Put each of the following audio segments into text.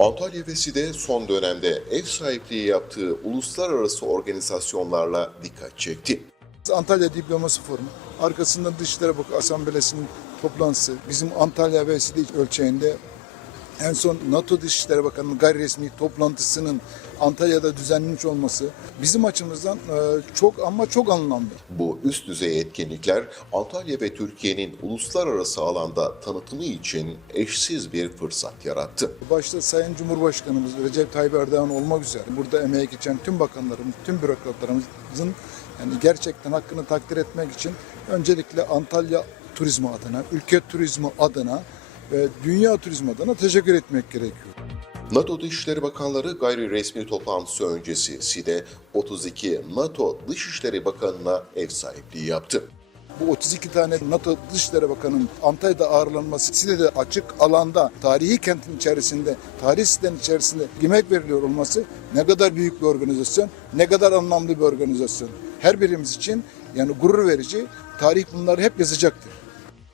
Antalya ve SİDE son dönemde ev sahipliği yaptığı uluslararası organizasyonlarla dikkat çekti. Antalya Diplomasi Forumu, arkasından Dışişleri Bakanı Asamblesi'nin toplantısı, bizim Antalya ve Side ölçeğinde en son NATO Dışişleri Bakanı'nın gayri resmi toplantısının Antalya'da düzenlenmiş olması bizim açımızdan e, çok ama çok anlamlı. Bu üst düzey etkinlikler Antalya ve Türkiye'nin uluslararası alanda tanıtımı için eşsiz bir fırsat yarattı. Başta Sayın Cumhurbaşkanımız Recep Tayyip Erdoğan olmak üzere burada emeğe geçen tüm bakanlarımız, tüm bürokratlarımızın yani gerçekten hakkını takdir etmek için öncelikle Antalya turizmi adına, ülke turizmi adına ve dünya turizmi adına teşekkür etmek gerekiyor. NATO Dışişleri Bakanları gayri resmi toplantısı öncesi SİDE 32 NATO Dışişleri Bakanı'na ev sahipliği yaptı. Bu 32 tane NATO Dışişleri Bakanı'nın Antalya'da ağırlanması Side'de açık alanda, tarihi kentin içerisinde, tarih sitenin içerisinde yemek veriliyor olması ne kadar büyük bir organizasyon, ne kadar anlamlı bir organizasyon. Her birimiz için yani gurur verici, tarih bunları hep yazacaktır.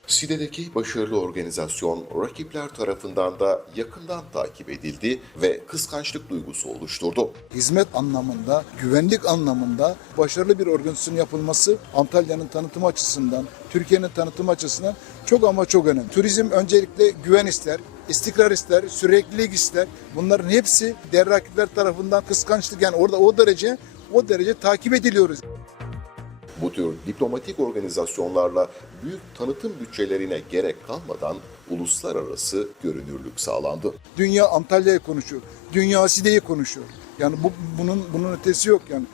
SİDE'deki başarılı organizasyon rakipler tarafından da yakından takip edildi ve kıskançlık duygusu oluşturdu. Hizmet anlamında, güvenlik anlamında başarılı bir organizasyon yapılması Antalya'nın tanıtımı açısından, Türkiye'nin tanıtımı açısından çok ama çok önemli. Turizm öncelikle güven ister, istikrar ister, süreklilik ister. Bunların hepsi diğer rakipler tarafından kıskançlık yani orada o derece o derece takip ediliyoruz. Bu tür diplomatik organizasyonlarla büyük tanıtım bütçelerine gerek kalmadan uluslararası görünürlük sağlandı. Dünya Antalya'yı konuşuyor. Dünya Side'yi konuşuyor. Yani bu bunun bunun ötesi yok yani.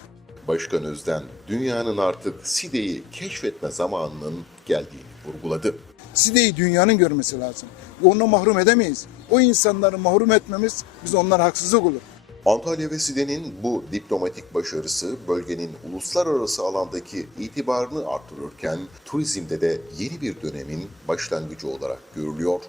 Başkan Özden dünyanın artık SİDE'yi keşfetme zamanının geldiğini vurguladı. Side'yi dünyanın görmesi lazım. Onu mahrum edemeyiz. O insanları mahrum etmemiz biz onlar haksızlık olur. Antalya ve SİDE'nin bu diplomatik başarısı bölgenin uluslararası alandaki itibarını artırırken turizmde de yeni bir dönemin başlangıcı olarak görülüyor.